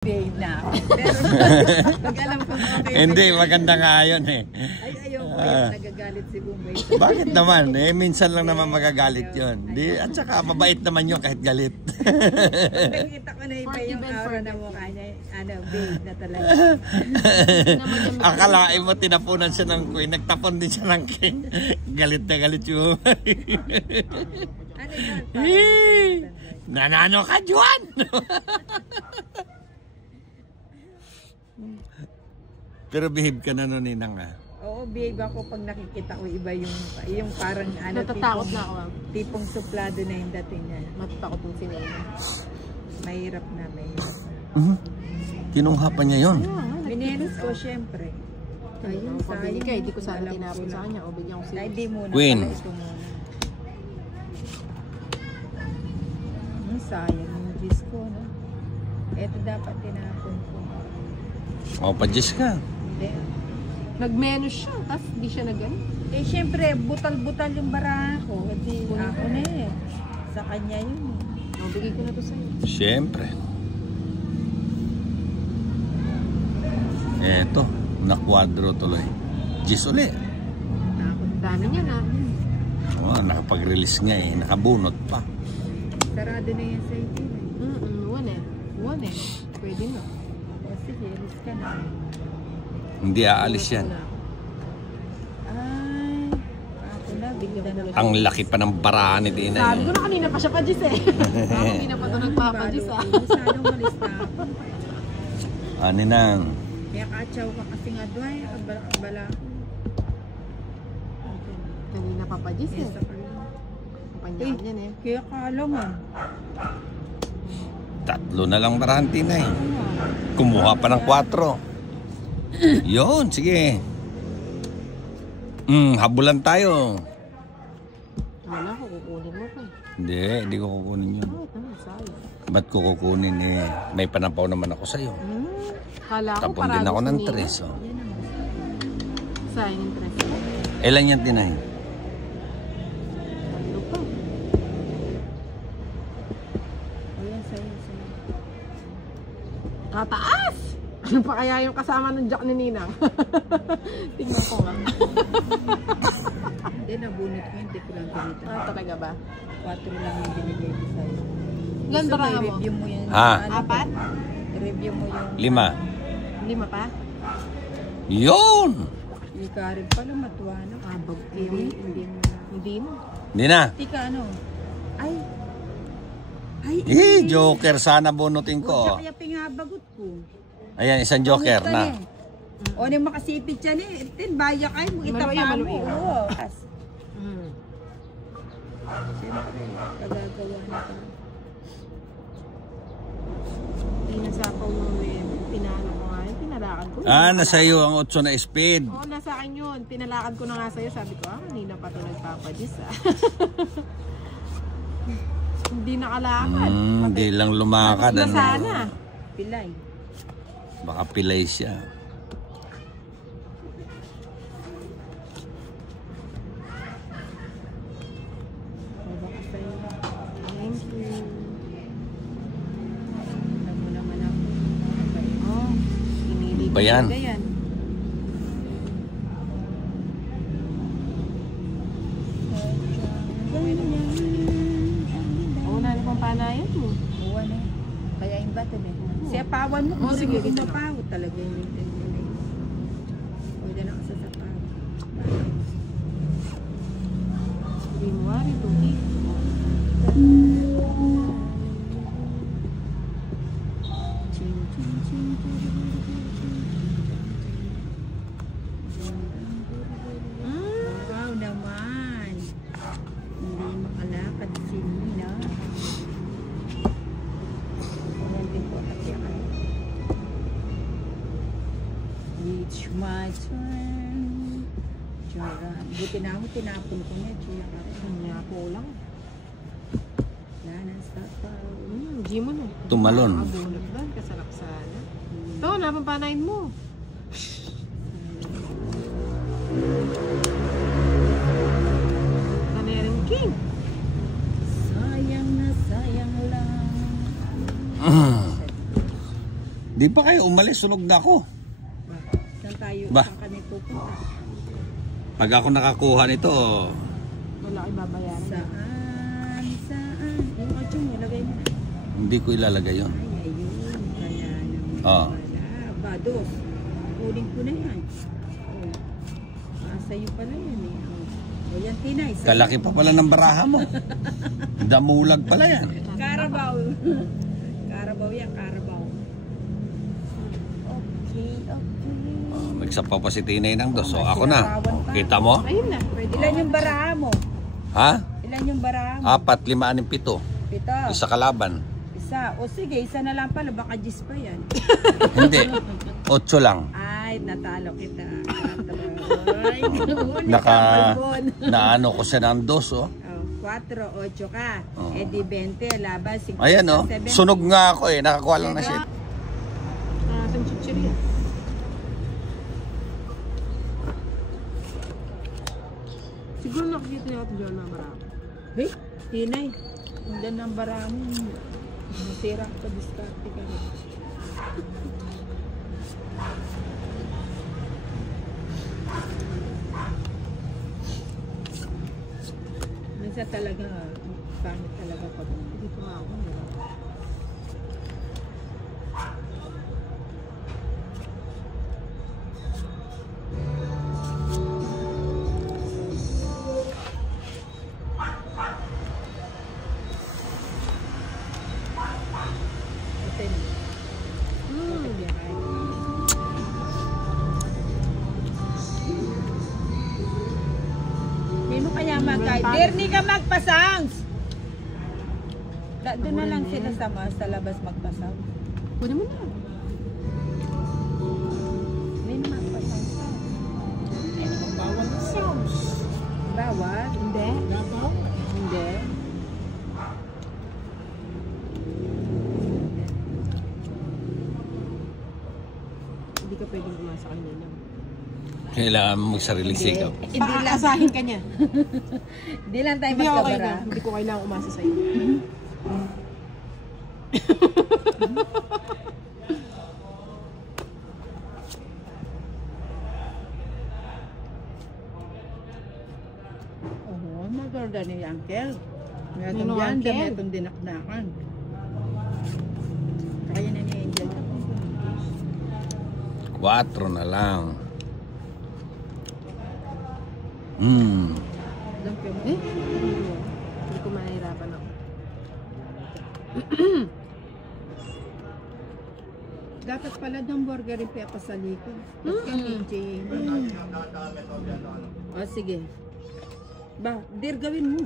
Behave na ako. Pero pag alam ko okay. Hindi, maganda nga yun eh. Ay, ayoko yun. Nagagalit si Bombay. Bakit naman? Eh, minsan lang naman magagalit yun. Di, at saka, mabait naman yun kahit galit. Pag nakita ko na iba yung aura na mukha niya, behave na talaga. Akalain mo, tinapunan siya ng queen. Nagtapon din siya ng king. Galit na galit yung Ano yun? Nanano ka, Juan? Pero behave ka na nun, Ninang, ah. Oo, behave ako pag nakikita ko iba yung parang natatakot na ako. Tipong suplado na yung dating niya. Matatakot yung sinina. Mahirap na. Tinungha pa niya yun. Minenos ko, syempre. Ayun, pabili ka, hindi ko sana tinapon sa kanya. O, bigyan ko siya. Hindi muna. Queen. Ito muna. Sayang yung Diyos ko, no? Ito dapat tinapon ko. O, pa-Diyos ka. Hindi. Nag-menu siya, tapos hindi siya nag-ano. Eh, syempre, butal-butal yung baraha ko. Kasi ako na eh. Sa kanya yun eh. O, bigay ko na to sa'yo. Siyempre. Eto, na-quadro tuloy. Diyos ulit. Dami niya na. Oh, nakapag-release nga eh. Nakabunot pa. Sarado na yan sa ito. One eh. Pwede na. O sige, alis ka na. Hindi aalis yan. Ay, ako na, bigla na. Ang laki pa ng barahan ni Dina. Sabi ko na kanina pa siya pa-Diyos eh. Kanina pa ito nagpapa-Diyos ah. Masyadong malis na ako. Ninang. Kaya kachaw ka kasi nga doon, bala ko. Kanina pa pa-Diyos eh. Panyakan yan eh. Kaya kala nga. 3 na lang barahan, Tina eh. Kumuha pa ng 4. Yun, sige. Habulan tayo. Wala ko, kukunin mo pa eh. Hindi ko kukunin yun. Sayang. Ba't ko kukunin eh? May panampaw naman ako sa'yo. Kala ko Tapon din ako ng 3. Oh. Sayang yung 3. Ilan yan, Tina? Ano pa? Ayan, sa'yo. Tataas! Ano pa kaya yung kasama ng Jack ni Ninang? Tingnan ko nga. Hindi, nabunot ko. Hindi ko lang pinita. Talaga ba? 4 lang yung binigay ko sa'yo. Ilan Gusto baraha mo? i-review mo yan. Ah. Ano ba? 4? I-review mo yung... 5. 5 pa? Yun! Ika rin pala matuwa na. Hindi na. Hindi na. Tika ano? Ay, Joker sana bunutin ko. kaya pingabagot ko. Ayan, isang Joker na. O, ano makasipit siya eh. Baya kayo, mo itapa mo. Oo. Siyempre, kagagawa na ka. Pinasapaw mo yun. Pinalo ko nga yun. Pinalakad ko. Nasa iyo ang 8 na speed. Oo, nasa akin yun. Pinalakad ko na nga sa'yo. Sabi ko, kanina pa ito nagpapadis ah. Hindi nakalakad. Hindi lang lumakad. Ano sana? Pilay. Baka pilay siya. O, baka sa'yo. Thank you. Alam mo naman ako. Oh, pinili ko Ba yan? talaga yan. Oo, nani pang panayan mo. Buwan eh. Kaya yung batin eh. Siya pawan mo. Oh, sige, Kung sige. sapaw talaga yung intention eh. Pwede na ka sa sapaw. January, 2 Wow naman. Hindi makalakad si Nina. Ayan din po kasi ako. It's my turn. Tsara. Buti na ako, tinapon ko na. Tsara. Kanya po lang. Lanan sa pao. Gimo no. Tumalon. Abunot doon, kasarap sana. Ito, napampanayin mo. Kanering King. Sayang na sayang lang. Di pa kayo umalis, sunog na ako. Saan tayo? Ba? Saan kami pupunta? Pag ako nakakuha nito, Wala kayo babayaran. Saan? Saan? Yung kachong mo, lagay mo na. hindi ko ilalagay yon. Ay, ayun. Kaya naman Oo. wala. Bados. Kunin ko na yan. Oh. Sa'yo pala yan eh. O yan, Tinay. Sa'yo. Kalaki pa pala ng baraha mo. Damulag pala yan. Carabao. Carabao yan, Carabao. Okay, okay. Oh, nagsapa pa si Tinay ng dos. So ako na. Oh, kita mo? Ayun na, pwede. Ilan yung baraha mo? Ha? Ilan yung baraha mo? 4, 5, 6, 7. Ito. Isa kalaban. Isa. O sige, isa na lang pala. Baka gis pa yan. Hindi. 8 lang. Ay, natalo kita. Ay, Naano ko siya ng dos, oh. 4, 8 ka. Oo. Eh di 20, laban 50. Ayan, oh. 70. Sunog nga ako, eh. Nakakuha lang na siya. Saan chichirya? Siguro nakikita niya ako dyan na marami. Hey, Tinay. Hindi ng baramo. Masira ka, diskarte ka rin. Minsan talaga, pangit talaga pag Dito nga ako. Kasi, hindi mo kaya mag-guide. Dirni ka magpasangs! Doon na lang sila sa labas magpasang. Pwede mo na. Hindi na magpasangs. Bawal na sounds. Bawal? Hindi. Dabaw. Hindi. Hindi ka pwedeng umasa kanya niya. Kailangan mo magsarili sigaw. Hindi lang, Asahin ka niya. hindi lang tayo Hindi ako magkabara. kailangan. Hindi ko kailangan umasa sa'yo. Oo, maganda ni Uncle. Meron Nino, dyan, Uncle? metong dinakdakan. Kaya na ni Angel. 4 na lang. Doon kayo mo. Hindi ko mahirapan ako. Dapat pala ng burger yung pepa sa likod. Tapos yung AJ. O sige. Ba, dir gawin mo.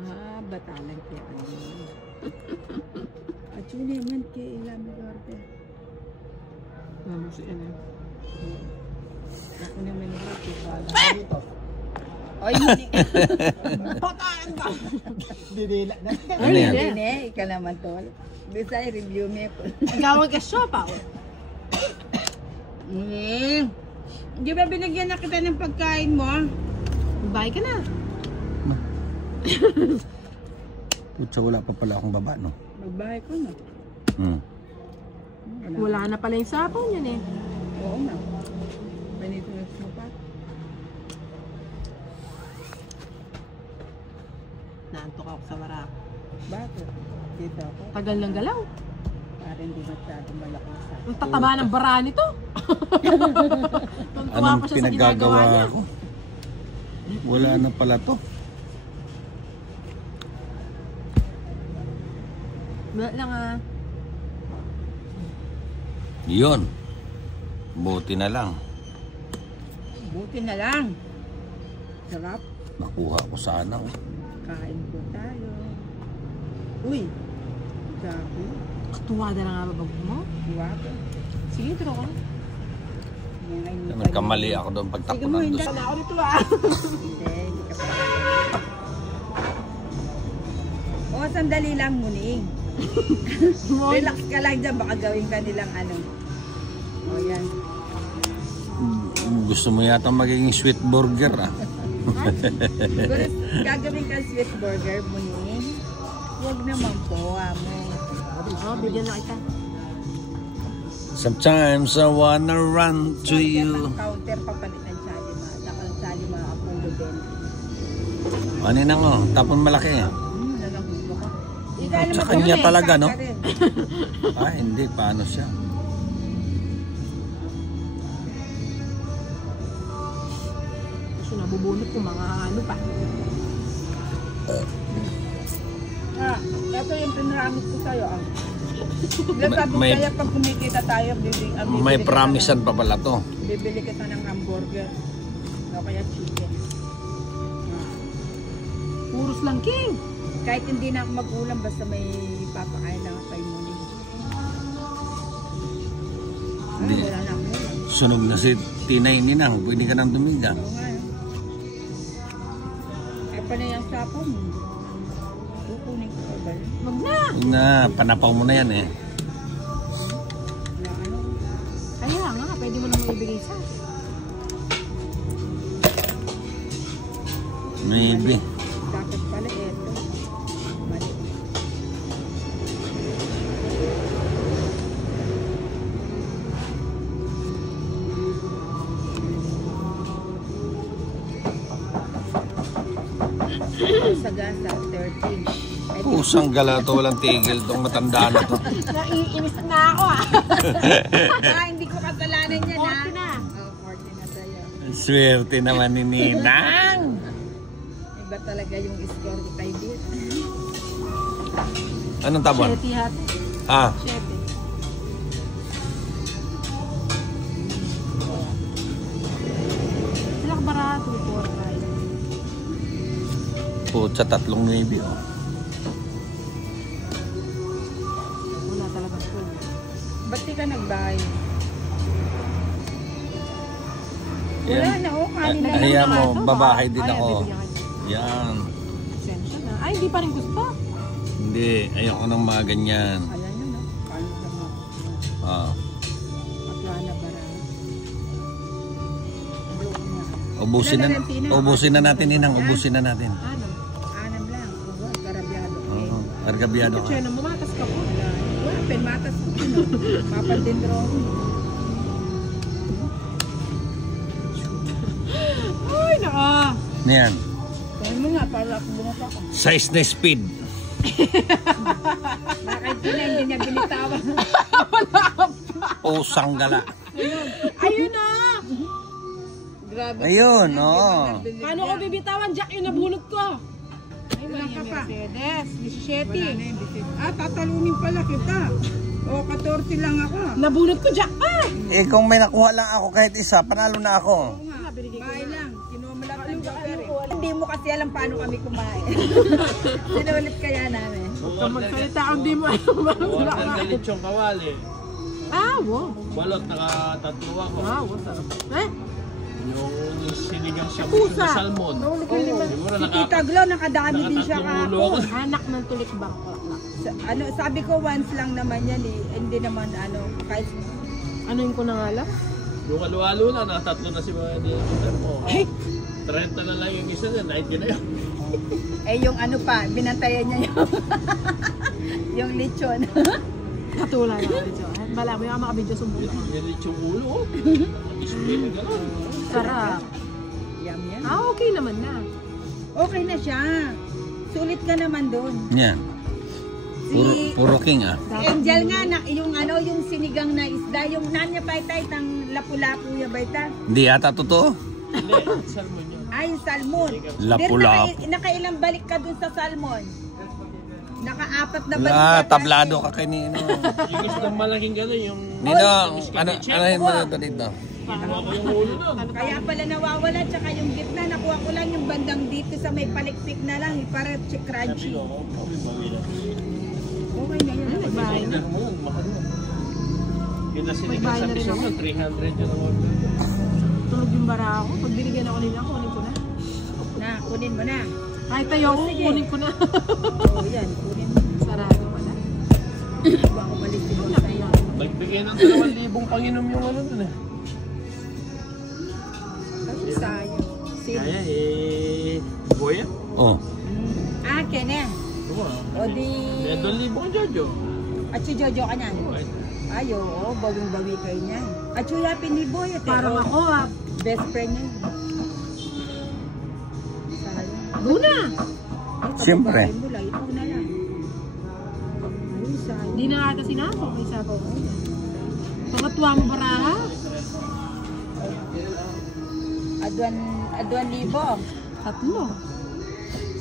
Ah, batalan kaya ano. At yun naman kaya ilang burger. Namusin yan. Ako naman yung dito. Oy, hindi. Pataan ka! Didila na. Ano yan? Hindi, ikaw naman tol. Bisa i-review mo ako. Gawag ka sopa. Di ba binigyan na kita ng pagkain mo? Bye ka na. Putsa, wala pa pala akong baba, no? Magbahay ko na. Wala na pala yung sapaw niyan eh. Oo na. Ganito na supa. Naantok ako sa Warak. Bakit? Dito ako. Tagal ng galaw. Para hindi masyadong malaki sa Ang tataba ng bara nito. Tuntua Anong pa siya sa ginagawa pinaggagawa niya. ko? Wala na pala to. Wala lang ah. Yun. Buti na lang. Buti na lang. Sarap. Nakuha ko sana. Oh. Kain po tayo. Uy. Dami. Katuwada na nga babag mo. Diwato. Sige, turo ko. Nagkamali ako doon Sige pagtapon mo, ng hindi. dos. Sana ako nito ah. Hindi ka pa. O, sandali lang muning. Relax ka lang dyan. Baka gawin ka nilang ano. O, yan. Gusto mo yata magiging sweet burger, ah. Gusto, gagawin ka sweet burger muning. Huwag naman po, amo. Oh, bigyan na kita. Sometimes I wanna run to you. Counter papalit ng Chalima. Saka ng Chalima Apollo 20. Ano na ngo, tapon malaki. Nalahulo ka. Ika Sa kanya talaga, no? Ah, hindi. Paano siya? Kasi nabubunot ko mga ano pa. Ito yung pinaramit ko sa'yo. Sabi May- kaya pag kumikita tayo, May promisean pa pala to. Bibili kita ng hamburger. O kaya chicken. Puros lang, King. Kahit hindi na ako mag-ulam, basta may papakain lang kay Muni. Hindi. Wala na ako. Sunog na si Tinay Ninang. Pwede ka nang tumiga. Oo nga. Ay pa na yung sapo mo. Kukunin ko ba? Wag na. Na, panapaw mo na yan eh. Na ano? Kaya nga, pwede mo naman ibigay sa. Maybe. Dapat pala eto. Mali. Sa gasa, 13. Ay, Pusang gala to. Walang tigil tong matanda na to. Naiinis na ako ah. hindi ko kasalanan yan, ha? 40 na. Oh, 40 na sa'yo. Swerte naman ni Ninang. Iba talaga yung score ko kay Dit. Anong tabon? Shetty hati. Ah, Shetty. Sila ka barato, 4-5. putsa, 3 maybe. Oh. Wala talaga school. Ba't di ka nagbahay? Wala Yan. na, oh. Kanin na Ayan lang. mo, Ito, babahay baka- din ay, ako. bibigyan ka niya. Yan. Pasensya na. Ay, hindi pa rin gusto. Hindi, ayoko ng mga ganyan. Ayan yun, no? Kanin na mo. Ah. Wala na bara. Ubusin na natin, Ninang. Ubusin na natin. Ano? Anam lang. Uwa, karabyado. Oo. Argabyado ka. Kaya na mumatas ka po. Wala, penmatas ko yun, no? Mapaldendro. Ay, naka. Yan. Kaya mo nga, para ako bumas ako. Size na speed. Bakit yun hindi niya binitawan? Pusang gala. Ayun na. Grabe. Ayun, oo. Paano ko bibitawan, Jack? Yung nabunot ko. Ay, Ilan ka pa? Mercedes, Wala 17. na yung bisit. Tatalunin pala kita. O, 14 lang ako. Nabunot ko, Jack. Ah! Eh, kung may nakuha lang ako kahit isa, panalo na ako. Oo nga, binigay ko bahay na. lang. Kinuha mo lang ng joker eh. Hindi mo kasi alam paano kami kumain. Sinulit kaya namin. Kung magsalita kung di mo Order na lechong kawali. Ah, wow. Balot, nakatatlo ako. Wow, sarap. Eh? Yung sinigang siya Pusa. na salmon. Nahuli ko yung lima. Siguro Si Tita Glo, nakadami din siya nakatatlong ulo kahapon. ako. Anak ng tulikbang. Ano, sabi ko once lang naman yan eh. Hindi naman ano, kahit Ano yung kunangala? Yung alu-alu na, nakatatlo na si mga dinner mo. Ay! 30 na lang yung isa na, 90 na yun. eh yung ano pa, binantayan niya yung yung lechon. Katulad na video. Bala mo yung makabidyo sumbong ako. Yung lechong ulo, oh. Isipin na gano'n. Sarap. Yum yan. Ah, okay naman na. Okay na siya. Sulit ka naman doon. Yan. Puro king ah. Angel nga, yung ano, yung sinigang na isda, yung nanya paitay, tang lapu-lapu ya baita. Hindi yata totoo. Hindi, salmon yun. Ay, salmon. Lapu-lapu. Nakailang balik ka dun sa salmon? Naka-apat na balik Ah, ka. tablado ka kay Nino. Yung isang malaking gano'n, yung... Nino, ano yun mo dito dito? Kinuha ko yung ulo nun. Kaya pala nawawala, tsaka yung gitna, nakuha ko lang yung bandang dito sa may palikpik na lang, para crunchy. Okay na yun. Nagbahay na. Order mo yun, mahal mo. Yun na May bahay na sinigang sa rin piso ako. mo, 300 yun ang order. Tulog yung bara ako. Pag binigyan ako nila, kunin ko na. Na, kunin mo na. Kahit tayo ko, Sige. kunin ko na. Oo, yan, kunin mo. Sarado pala. Huwag ako balik din mo sa'yo. Nagbigay ng 2,000 panginom yung ano dun eh. Kasi sayang. Kaya eh... Boya? Oh. Kene. Oo ah. O di... Eh, 2,000 ang Jojo. At si Jojo ka niyan. Oo, eh. Ay, oo, bawing-bawi kayo niyan. At chuyapin ni Boy. Parang ako ah. Best friend niya. Sayang. Luna! Ay, Siyempre. kababae mo lang, ikaw na lang. Ay, sayang. Hindi na ata sinako. Isa ko. Pagkatuwa mo baraha. Adwan libo. 3.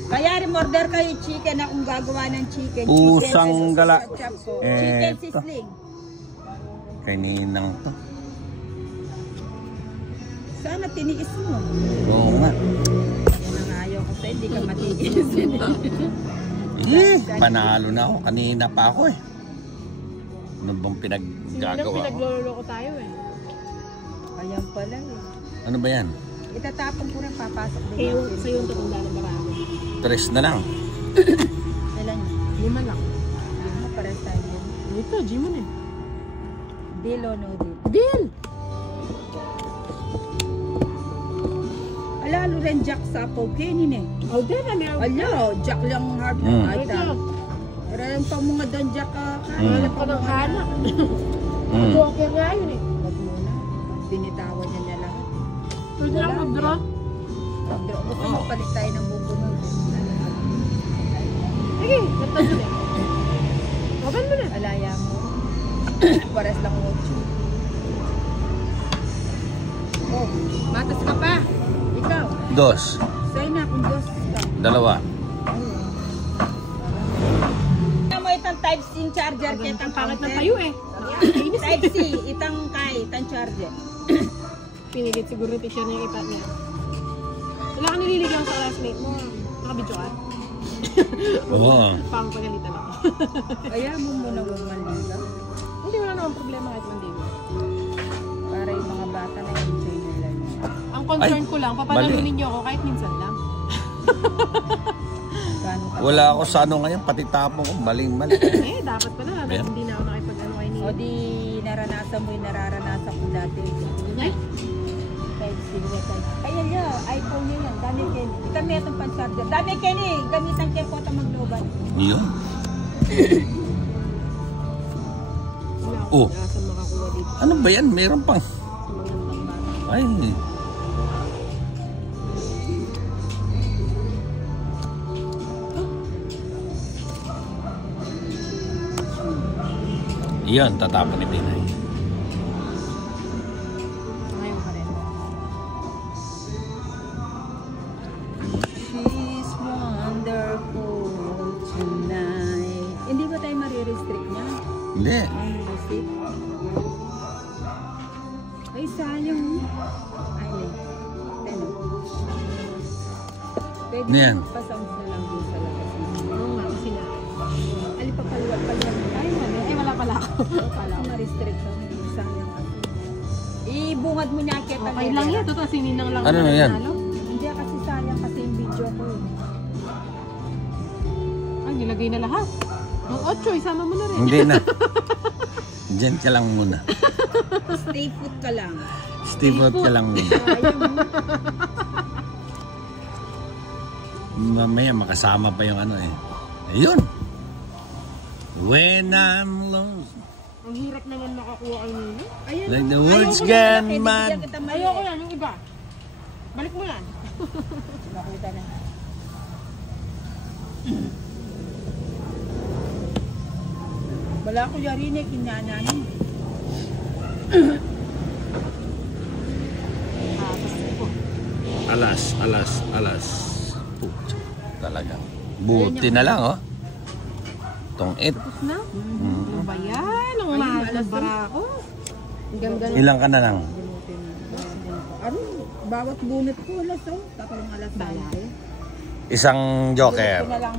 Kaya remorder kayo chicken akong gagawa ng chicken. Pusang gala. Chicken Eto. sisling. Kay Ninang to. Sana tiniis mo. Oo nga. Yan ang ayaw ko sa'yo, hindi ka matiis. Panalo na ako. Kanina pa ako eh. Ano bang pinaggagawa ko? Pinagloloko tayo eh. Ayan pala eh. Ano ba yan? Itatapon ko rin, papasok din. Kaya sa'yo yung tatanda ng baraha. 3 na lang. Ilan? 5 lang. Hindi mo, pares tayo din. Ito, Jimon eh. Deal o no deal? Deal! Ala, ano rin Jack sa Pokenin eh. Oh, din na meron. Ala, Jack lang hard na Ito. ata. Pero yung pa mga doon Jack ka. Hanap ka ng hanap. Joker nga yun eh. Wag muna. Binitawan niya niya lahat. Pwede lang mag-draw. Gusto mo palit tayo ng bubunod. Sige, ganda dun eh. Open mo na. Alaya mo. Pares lang 8. Oh, matas ka pa. Ikaw. 2. Sa'yo na kung Diyos ka. 2. Tingnan mo itang Type-C charger kitang Pangat na counter. tayo eh. Type-C, itang charger. Pinilit siguro yung picture niya yung ipat niya. Wala ka nililigaw sa classmate mo. Nakabidyo ka. Oo. Pang pagalitan ako. Kaya mo muna magmaligaw. Hindi, wala namang problema kahit mandigo. Para yung mga bata na enjoy nila. Ang concern ko lang, papanalunin mali. niyo ako kahit minsan lang. Gano'n ka. Wala ako sa ano ngayon. Pati tapong ko. Maling-mali. Eh, dapat pala. Dapat Meron. hindi na ako nakipag-ano kay Nino. O di naranasan mo yung nararanasan ko dati. Ay, Type-C niya. Kaya niya, iPhone niya yan. Dami Kenny. Ito may itong pan-charger. Dami Kenny. Gamitan kayo po ito magloban. Yun. wala ako Oh. nasa makakuha dito. Ano ba yan? Meron pang. Magandang bata. Ay. Iyon, tatapon ni Pinay. Ngayon pa rin. She's wonderful tonight. Hindi ba tayo marirestrict niya? Hindi. Ang music? Ay, sayang. Ay, teno. Pwede Yan. pa-sounds na lang din sa labas. Oo nga, kasi na. Ali pa paluwag. Ay, mali. Eh, wala pala ako. Wala ko ma-restrict ka. Sayang ako. Ibungad mo niya kita. Okay lang yan. Totoo, sininang lang. Ano na yan? nanalo. Hindi kasi sayang kasi yung video ko. Ay, nilagay na lahat. Ang 8, isama mo na rin. Hindi na. Diyan ka lang muna. Stay put ka lang. Steve out ka lang muna. Sayang mo. Mamaya makasama pa yung ano eh. Ayun. When I'm lost. Ang hirap naman makakuha kay Nino. Ayan. Like the words Ayoko gone na, mad. bibigyan kita mali. Ayoko yan, yung iba. Balik mo yan. Nakita na. Wala ko yari na kinananin. Alas. Puta, talaga. Buti na lang, oh. Tong it. Tapos na? Ano ba yan? Ang mahal na bara ako. Ang ganda ng Ilang ka na lang? Ano? Bawat bunot ko alas oh. 3 alas. bala. Isang joker. Bunot ko na lang.